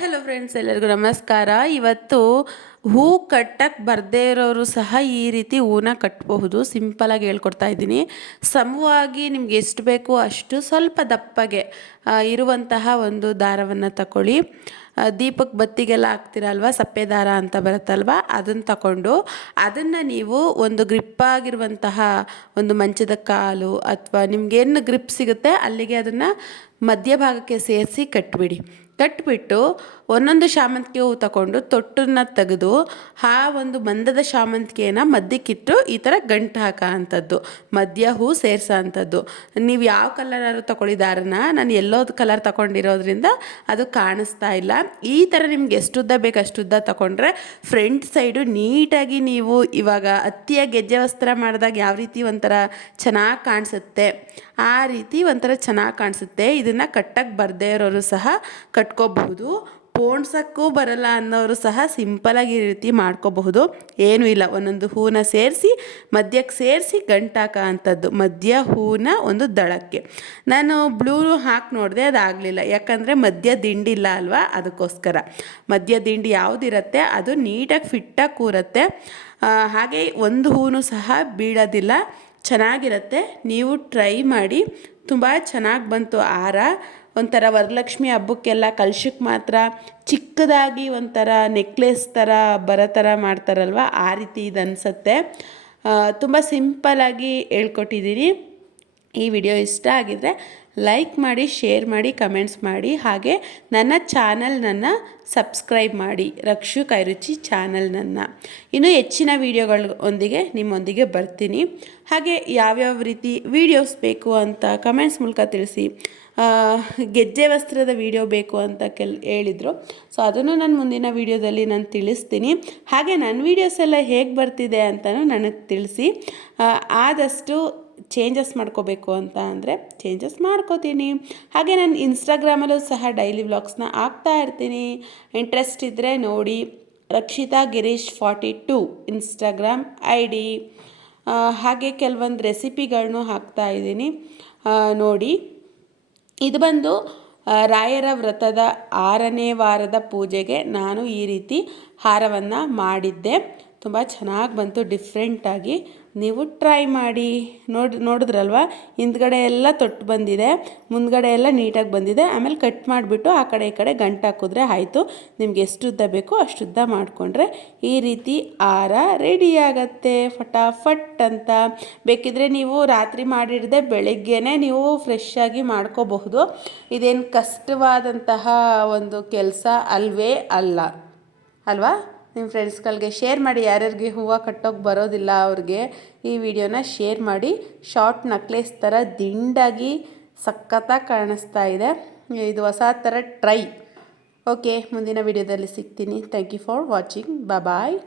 Hello friends ಎಲ್ಲರಿಗೂ ನಮಸ್ಕಾರ. ಇವತ್ತು ಹೂ ಕಟ್ಟಕ್ಕೆ ಬರದೇ ಇರೋರು ಸಹ ಈ ರೀತಿ ಹೂನ ಕಟ್ಟಬಹುದು ಸಿಂಪಲಾಗಿ ಹೇಳ್ಕೊಡ್ತಾ ಇದ್ದೀನಿ. ಸಮವಾಗಿ ನಿಮ್ಗೆ ಎಷ್ಟು ಬೇಕು ಅಷ್ಟು ಸ್ವಲ್ಪ ದಪ್ಪಗೆ ಇರುವಂತಹ ಒಂದು ದಾರವನ್ನು ತಗೊಳ್ಳಿ ದೀಪಕ್ ದೀಪಕ್ಕೆ ಬತ್ತಿಗೆಲ್ಲ ಹಾಕ್ತಿರಲ್ವ? ಸಪ್ಪೆ ದಾರ ಅಂತ ಬರುತ್ತಲ್ವ? ಅದನ್ನು ತಗೊಂಡು ಅದನ್ನು ನೀವು ಒಂದು ಗ್ರಿಪ್ಪಾಗಿರುವಂತಹ ಒಂದು ಮಂಚದ ಕಾಲು ಅಥವಾ ನಿಮ್ಗೇನು ಗ್ರಿಪ್ ಸಿಗುತ್ತೆ ಅಲ್ಲಿಗೆ ಅದನ್ನು ಮಧ್ಯಭಾಗಕ್ಕೆ ಸೇರಿಸಿ ಕಟ್ಬಿಡಿ. ಕಟ್ಬಿಟ್ಟು ಒಂದೊಂದು ಶಾಮಂತಿಗೆ ಹೂ ತಗೊಂಡು ತೊಟ್ಟನ್ನ ತೆಗೆದು ಆ ಒಂದು ಮಂದದ ಶಾಮಂತಿಗೆನ ಮಧ್ಯಕ್ಕಿಟ್ಟು ಈ ಥರ ಗಂಟು ಹಾಕೋ ಅಂಥದ್ದು ಮಧ್ಯ ಹೂ ಸೇರಿಸೋ ಅಂಥದ್ದು ನೀವು ಯಾವ ಕಲರಾದ್ರು ತಗೊಳ್ಳಿ ದಾರನ, ನಾನು ಎಲ್ಲೋದು ಕಲರ್ ತಗೊಂಡಿರೋದ್ರಿಂದ ಅದು ಕಾಣಿಸ್ತಾ ಇಲ್ಲ. ಈ ಥರ ನಿಮ್ಗೆ ಎಷ್ಟುದ್ದ ಬೇಕು ಅಷ್ಟುದ್ದ ತಗೊಂಡ್ರೆ ಫ್ರಂಟ್ ಸೈಡು ನೀಟಾಗಿ ನೀವು ಇವಾಗ ಅತ್ತಿಯ ಗೆಜ್ಜೆ ವಸ್ತ್ರ ಮಾಡಿದಾಗ ಯಾವ ರೀತಿ ಒಂಥರ ಚೆನ್ನಾಗಿ ಕಾಣಿಸುತ್ತೆ. ಆ ರೀತಿ ಒಂಥರ ಚೆನ್ನಾಗಿ ಕಾಣಿಸುತ್ತೆ. ಇದನ್ನು ಕಟ್ಟಕ್ಕೆ ಬರದೇ ಇರೋರು ಸಹ ಕಟ್ಕೋಬಹುದು. ಪೋಣ್ಸಕ್ಕೂ ಬರಲ್ಲ ಅನ್ನೋರು ಸಹ ಸಿಂಪಲಾಗಿ ಈ ರೀತಿ ಮಾಡ್ಕೋಬಹುದು. ಏನೂ ಇಲ್ಲ. ಒಂದೊಂದು ಹೂನ ಸೇರಿಸಿ ಮಧ್ಯಕ್ಕೆ ಸೇರಿಸಿ ಗಂಟಾಕ ಅಂಥದ್ದು ಮಧ್ಯ ಹೂನ ಒಂದು ದಳಕ್ಕೆ. ನಾನು ಬ್ಲೂ ಹಾಕಿ ನೋಡಿದೆ ಅದಾಗಲಿಲ್ಲ. ಯಾಕಂದರೆ ಮಧ್ಯ ದಿಂಡಿ ಇಲ್ಲ ಅಲ್ವಾ? ಅದಕ್ಕೋಸ್ಕರ. ಮಧ್ಯ ದಿಂಡಿ ಯಾವುದಿರುತ್ತೆ? ಅದು ನೀಟಾಗಿ ಫಿಟ್ಟಾಗಿ ಕೂರುತ್ತೆ. ಹಾಗೆ ಒಂದು ಹೂನು ಸಹ ಬೀಳೋದಿಲ್ಲ. ಚೆನ್ನಾಗಿರುತ್ತೆ. ನೀವು ಟ್ರೈ ಮಾಡಿ. ತುಂಬ ಚೆನ್ನಾಗಿ ಬಂತು ಹಾರ ಒಂಥರ ವರಲಕ್ಷ್ಮಿ ಹಬ್ಬಕ್ಕೆಲ್ಲ ಕಲ್ಶಕ್ಕೆ ಮಾತ್ರ ಚಿಕ್ಕದಾಗಿ ಒಂಥರ ನೆಕ್ಲೆಸ್ ಥರ ಬರೋ ಥರ ಮಾಡ್ತಾರಲ್ವ? ಆ ರೀತಿ ಇದು ಅನಿಸುತ್ತೆ. ತುಂಬ ಸಿಂಪಲ್ಲಾಗಿ ಹೇಳ್ಕೊಟ್ಟಿದ್ದೀನಿ ಈ ವಿಡಿಯೋ ಇಷ್ಟ ಆಗಿದರೆ ಲೈಕ್ ಮಾಡಿ ಶೇರ್ ಮಾಡಿ ಕಮೆಂಟ್ಸ್ ಮಾಡಿ, ಹಾಗೆ ನನ್ನ ಚಾನಲ್ನನ್ನು ಸಬ್ಸ್ಕ್ರೈಬ್ ಮಾಡಿ. ರಕ್ಷು ಕೈರುಚಿ ಚಾನಲ್ನನ್ನು ಇನ್ನೂ ಹೆಚ್ಚಿನ ವೀಡಿಯೋಗಳೊಂದಿಗೆ ನಿಮ್ಮೊಂದಿಗೆ ಬರ್ತೀನಿ. ಹಾಗೆ ಯಾವ್ಯಾವ ರೀತಿ ವೀಡಿಯೋಸ್ ಬೇಕು ಅಂತ ಕಮೆಂಟ್ಸ್ ಮೂಲಕ ತಿಳಿಸಿ. ಗೆಜ್ಜೆ ವಸ್ತ್ರದ ವಿಡಿಯೋ ಬೇಕು ಅಂತ ಕೆಲ್, ಹೇಳಿದರು. ಸೊ ಅದನ್ನು ನಾನು ಮುಂದಿನ ವೀಡಿಯೋದಲ್ಲಿ ನಾನು ತಿಳಿಸ್ತೀನಿ. ಹಾಗೆ ನನ್ನ ವೀಡಿಯೋಸ್ ಎಲ್ಲ ಹೇಗೆ ಬರ್ತಿದೆ ಅಂತಲೂ ನನಗೆ ತಿಳಿಸಿ. ಆದಷ್ಟು ಚೇಂಜಸ್ ಮಾಡ್ಕೋಬೇಕು ಅಂತ ಅಂದರೆ ಚೇಂಜಸ್ ಮಾಡ್ಕೋತೀನಿ. ಹಾಗೆ ನಾನು ಇನ್ಸ್ಟಾಗ್ರಾಮಲ್ಲೂ ಸಹ ಡೈಲಿ ವ್ಲಾಗ್ಸ್ನ ಹಾಕ್ತಾ ಇರ್ತೀನಿ. ಇಂಟ್ರೆಸ್ಟ್ ಇದ್ದರೆ ನೋಡಿ Rakshita Girish forty two Instagram I D ಹಾಗೆ ಕೆಲವೊಂದು ರೆಸಿಪಿಗಳನ್ನೂ ಹಾಕ್ತಾ ಇದ್ದೀನಿ. ನೋಡಿ. ಇದು ಬಂದು ರಾಯರ ವ್ರತದ ಆರನೇ ವಾರದ ಪೂಜೆಗೆ ನಾನು ಈ ರೀತಿ ಹಾರವನ್ನು ಮಾಡಿದ್ದೆ. ತುಂಬ ಚೆನ್ನಾಗಿ ಬಂತು ಡಿಫ್ರೆಂಟಾಗಿ ನೀವು ಟ್ರೈ ಮಾಡಿ. ನೋಡಿ, ನೋಡಿದ್ರಲ್ವ? ಹಿಂದ್ಗಡೆ ಎಲ್ಲ ತೊಟ್ಟು ಬಂದಿದೆ, ಮುಂದ್ಗಡೆ ಎಲ್ಲ ನೀಟಾಗಿ ಬಂದಿದೆ. ಆಮೇಲೆ ಕಟ್ ಮಾಡಿಬಿಟ್ಟು ಆ ಕಡೆ ಈ ಕಡೆ ಗಂಟು ಹಾಕಿದ್ರೆ ಆಯಿತು. ನಿಮ್ಗೆ ಎಷ್ಟು ಉದ್ದ ಬೇಕೋ ಅಷ್ಟು ಉದ್ದ ಮಾಡಿಕೊಂಡ್ರೆ ಈ ರೀತಿ ಹಾರ ರೆಡಿ ಆಗತ್ತೆ. ಫಟಾಫಟ್ ಅಂತ. ಬೇಕಿದ್ರೆ ನೀವು ರಾತ್ರಿ ಮಾಡಿಡದೆ ಬೆಳಿಗ್ಗೆನೇ ನೀವು ಫ್ರೆಶ್ ಆಗಿ ಮಾಡ್ಕೋಬಹುದು. ಇದೇನು ಕಷ್ಟವಾದಂತಹ ಒಂದು ಕೆಲಸ ಅಲ್ವೇ ಅಲ್ಲ. ಅಲ್ವಾ? ನಿಮ್ಮ ಫ್ರೆಂಡ್ಸ್ಗಳಿಗೆ ಶೇರ್ ಮಾಡಿ, ಯಾರ್ಯಾರಿಗೆ ಹೂವು ಕಟ್ಟೋಕೆ ಬರೋದಿಲ್ಲ ಅವ್ರಿಗೆ, ಈ ವಿಡಿಯೋನ ಶೇರ್ ಮಾಡಿ, ಶಾರ್ಟ್ ನಕ್ಲೆಸ್ ಥರ ದಿಂಡಾಗಿ ಸಖತ್ತಾಗಿ ಕಾಣಿಸ್ತಾ ಇದೆ. ಇದು ಹೊಸ ಥರ ಟ್ರೈ. ಓಕೆ, ಮುಂದಿನ ವಿಡಿಯೋದಲ್ಲಿ ಸಿಗ್ತೀನಿ. Thank you for watching bye